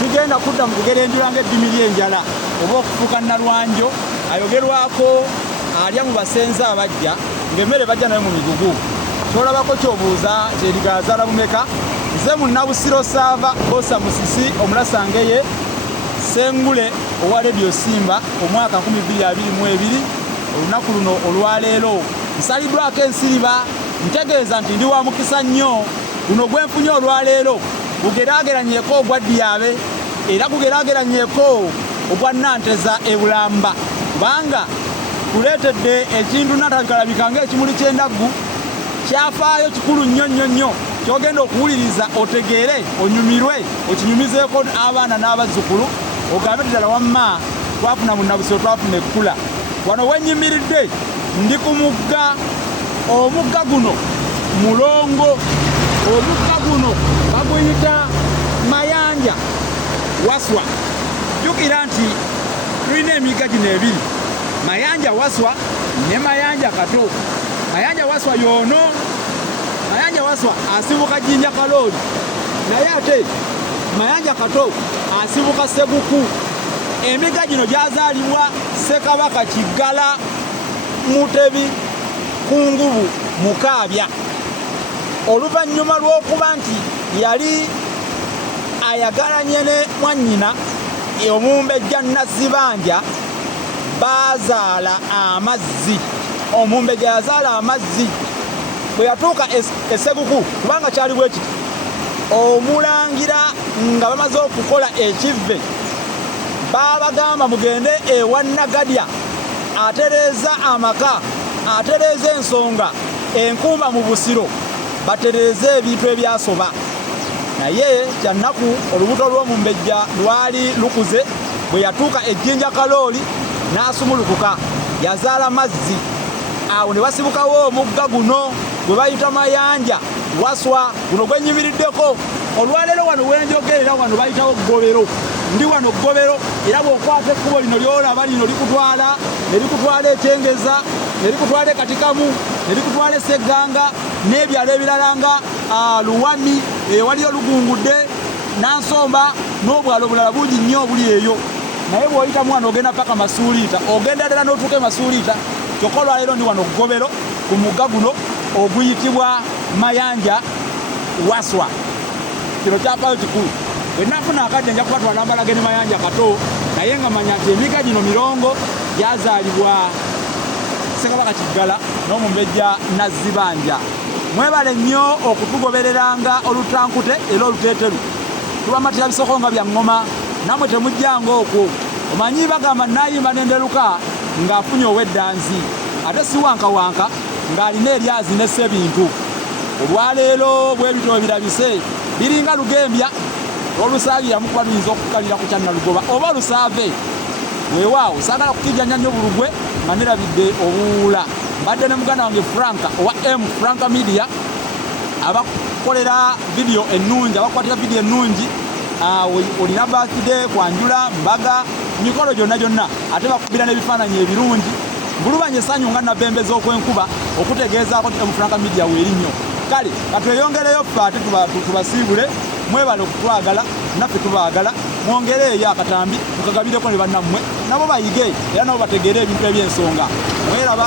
sigenda kudda mu kugera enjula ng'eddimi ly'enjala oba okufuuka Nalwanjo ayogerwako alya mu basenze abajja ng'emmere bajja nayo mu migugu. Kyolabako ky'obuuza kyerigazaala bumeka. Nze Munnabusiro Saava Bosa Musisi Omulasangeye Sengule owa Radio Simba omwaka 2022 olunaku luno olwaleero nsaliddwako ensiriba ntegeeza nti ndi wa mukisa nnyo guno gwenfunye olwaleero gugeraageranyeeko ogwa Dyabe era gugeraageranyeeko ogwa Nanteza e Bulamba kubanga kuleetedde ekintu natalabika ng'ekimuli ky'endaggu kyafaayo kikulu nnyo kyogenda okuwuliriza otegeere onyumirwe okinyumizeeko abaana n'abazzukulu ogambe ddala wamma twafuna Munnabusiro twafuna ekkula wano wennyimiridde ndi ku mugga omugga guno mulongo omugga guno baguyita Mayanja Waswa. Jjukira nti tulina emigga gino ebiri, Mayanja Waswa ne Mayanja Kato. Mayanja Waswa yoono, Mayanja Waswa asibuka Jjinja Kalooli naye ate Mayanja Kato asibuka Seguku. Emigga gino gyazaalibwa Ssekabaka Kiggala Mutebi Kungubu Mukaabya oluvannyuma lw'okuba nti yali ayagalanye ne mwannyina Omumbejja Nazzibanja bazaala amazzi. Omumbejja yazaala amazzi bwe yatuuka Esseguku kubanga kyali bwe kiti omulangira nga bamaze okukola ekivve babagamba mugende ewa Nagadya atereeza amaka atereeza ensonga enkumba mu Busiro batereeze ebintu ebyasoba. Naye kyannaku olubuto lw'Omumbejja lwali lukuze bwe yatuuka Ejjinja Kalooli n'asumulukuka yazaala mazzi. Awo ne basibukawo omugga guno gwe bayita Mayanja Waswa guno gwennyimiriddeko olwaleero wano wenjogerera wano bayitawo Ggobero. Ndi wano Ggobero era bw'okwata ekkubo lino lyolaba lino likutwala ne likutwala Ekyengeza ne likutwala Katikamu ne likutwala Ssegganga n'ebyalo ebirala nga Luwami waliyo Lugungudde Nansomba n'obwalo bulala bungi nnyo obuli eyo. Naye bw'oyitamu wano ogenda paka Masuuliita ogenda ddala n'otuuka e Masuuliita kyokka olwaleero ndi wano Ggobero ku mugga guno oguyitibwa Mayanja Waswa. Kino kyafaayo kikulu. Bwe nafuna akadde nja kubatwala mbalage ne Mayanja Kato naye nga manya nti emigga gino mirongo gyazaalibwa Ssekabaka Kiggala n'Omumbejja Nazzibanja. Mwebale nnyo okutugobereranga olutankute era oluteeteru tubamatira bisoko nga bya ŋŋoma namwe temujjanga okwo. Omanyi bagamba nayimba n'enderuka ng'afunye ow'eddanzi ate si wankawanka ng'alina eryazi ne Ssebintu. Olwaleero bwe bityo birabise biringa Lugembya olusaabiramu kuba luyinza okukalira ku Kyannalugoba oba Lusaave. Weewaawo saagala kukijjanya nnyo bulugwe nga nerabidde obuwuula. Mbadde ne muganda wange Franka owa M Franka Media abakolera video ennungi abakwatira video ennungi. Olina birthday kwanjula mbaga mikolo gyonna ate bakubira n'ebifaananyi ebirungi mbulubanye essanyu nga nabembeza okwenkuba okutegeezaako nti M Franka Media weeri nnyo. Kale katweyongereyo ffe ate tubasiibule mwebale okutwagala naffe tubaagala mwongereeyo akatambi tukagabireko ne bannammwe nabo bayige era nabo bategeere ebintu eby'ensonga. Mweraba.